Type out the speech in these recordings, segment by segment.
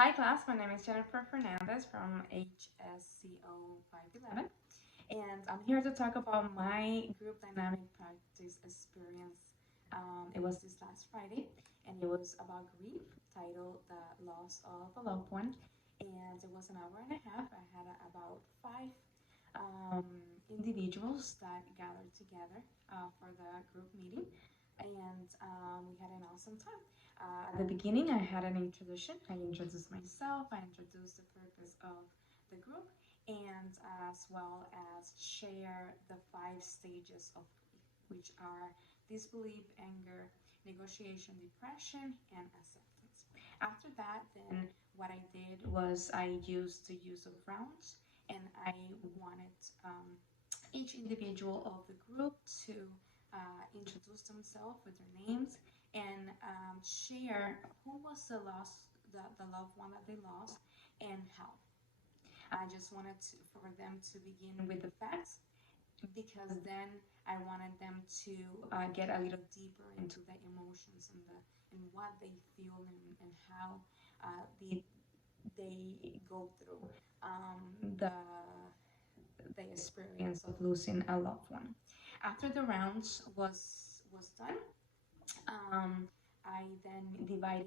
Hi class, my name is Jennifer Fernandez from HSCO 511, and I'm here to talk about my group dynamic practice experience. It was this last Friday, and it was about grief, titled The Loss of a Loved One, and it was an hour and a half. I had about five um, individuals that gathered together for the group meeting, and we had an awesome time. At the beginning, I had an introduction. I introduced myself, I introduced the purpose of the group, and as well as share the five stages of grief, which are disbelief, anger, negotiation, depression, and acceptance. After that, then what I did was I used the use of rounds, and I wanted each individual of the group to introduce themselves with their names and share who was the loved one that they lost, and how. I just wanted for them to begin with the facts, because then I wanted them to get a little deeper into the emotions and what they feel, and how they go through um, the the experience of losing a loved one. After the rounds was done, um, I then I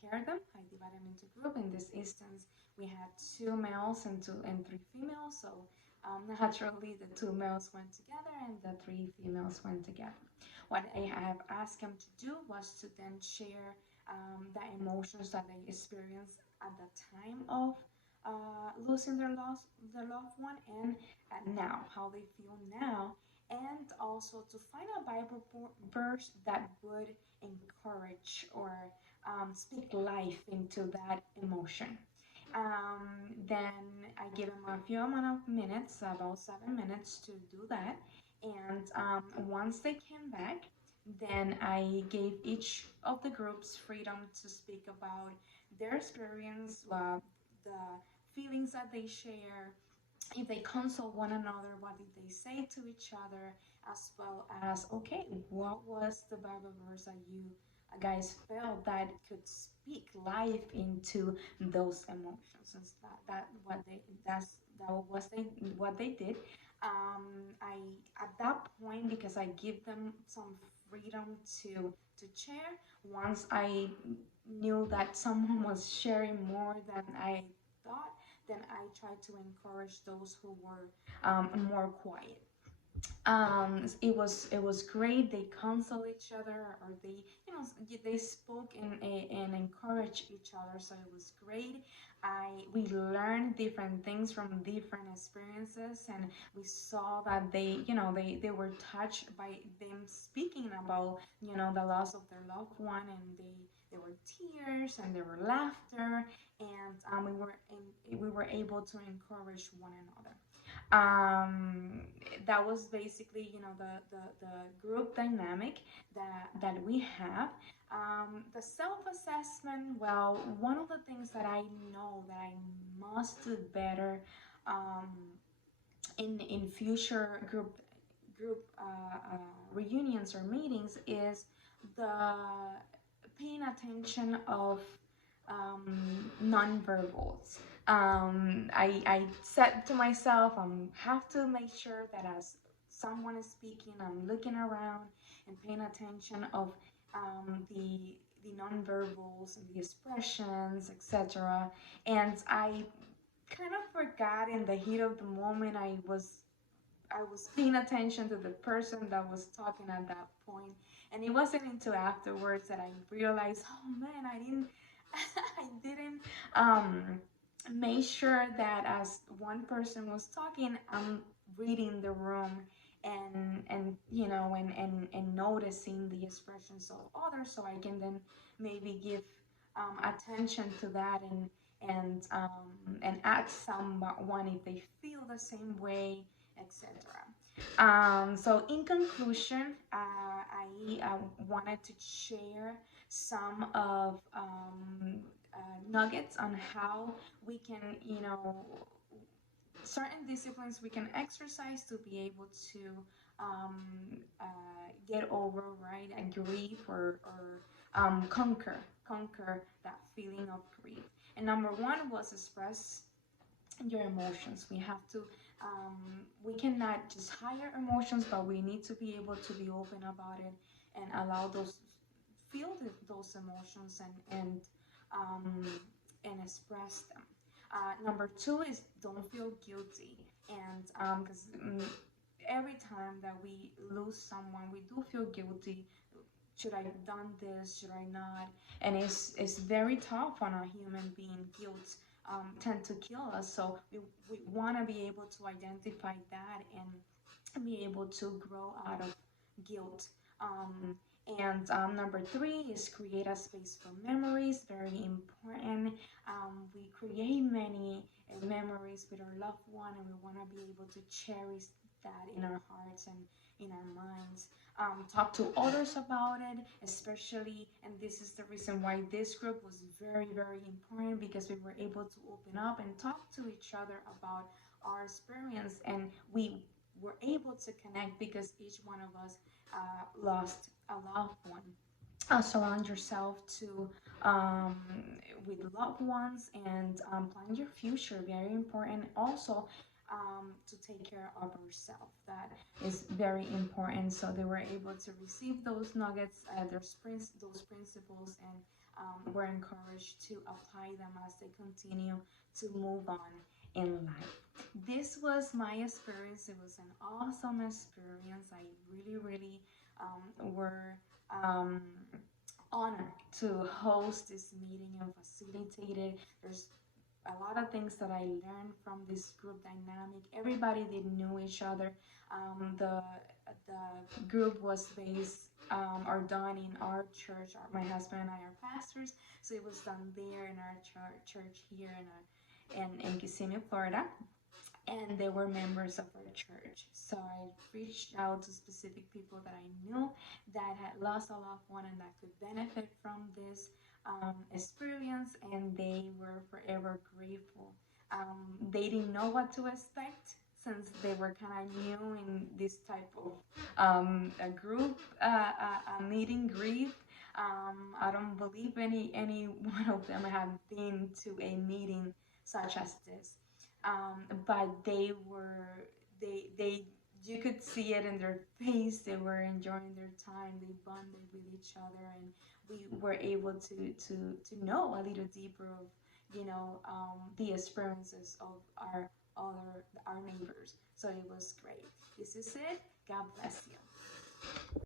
paired them. I divided them into group. In this instance, we had two males and three females. So naturally, the two males went together and the three females went together. What I have asked them to do was to then share the emotions that they experienced at the time of losing their loved one, and now how they feel now, and also to find a Bible verse that would encourage or speak life into that emotion. Then I give them a few amount of minutes, about 7 minutes, to do that. And once they came back, then I gave each of the groups freedom to speak about their experience, the feelings that they share, if they console one another, what did they say to each other, as well as, okay, what was the Bible verse that you guys felt that could speak life into those emotions? And that was what they did. I At that point, because I give them some freedom to share. Once I knew that someone was sharing more than I thought, then I tried to encourage those who were more quiet. It was great. They console each other, or they spoke and encouraged each other. So it was great. We learned different things from different experiences, and we saw that they were touched by them speaking about the loss of their loved one, and there were tears and there were laughter, and we were able to encourage one another. That was basically the group dynamic that we have. The self-assessment, well, one of the things that I know that I must do better um, in future group reunions or meetings is the paying attention of nonverbals. I said to myself, I have to make sure that as someone is speaking, I'm looking around and paying attention of the nonverbals and the expressions, etc. And I kind of forgot in the heat of the moment. I was paying attention to the person that was talking at that point, and it wasn't until afterwards that I realized, oh man, I didn't make sure that as one person was talking, I'm reading the room, and noticing the expressions of others, so I can then maybe give attention to that, and ask someone if they feel the same way, etc. So in conclusion, I wanted to share some of nuggets on how we can, certain disciplines we can exercise to be able to get over, right, a grief, or conquer that feeling of grief. And number one was express your emotions. We have to, we cannot just hide emotions, but we need to be able to be open about it and allow those, feel those emotions um, and express them. Number two is don't feel guilty. And because every time that we lose someone, we do feel guilty. Should I have done this? Should I not? And it's very tough on a human being. Guilt tend to kill us. So we want to be able to identify that and be able to grow out of guilt. Um, and number three is create a space for memories. Very important. We create many memories with our loved one, and we want to be able to cherish that in our hearts and in our minds. Talk to others about it, especially, and this is the reason why this group was very, very important, because we were able to open up and talk to each other about our experience, and we were able to connect because each one of us lost a loved one. Surround yourself to um, with loved ones and plan your future. Very important. Also, to take care of ourselves. That is very important. So they were able to receive those nuggets, those principles, and were encouraged to apply them as they continue to move on in life. This was my experience. It was an awesome experience. I really, really were um, honored to host this meeting and facilitate it. There's a lot of things that I learned from this group dynamic. Everybody did know each other. The group was based or done in our church. My husband and I are pastors, so it was done there in our church here in Kissimmee, Florida, and they were members of our church. So I reached out to specific people that I knew that had lost a loved one and that could benefit from this experience, and they were forever grateful. They didn't know what to expect since they were kind of new in this type of a group meeting grief. I don't believe any one of them have been to a meeting such as this, but they you could see it in their face. They were enjoying their time. They bonded with each other, and we were able to know a little deeper of the experiences of our neighbors. So it was great. This is it. God bless you.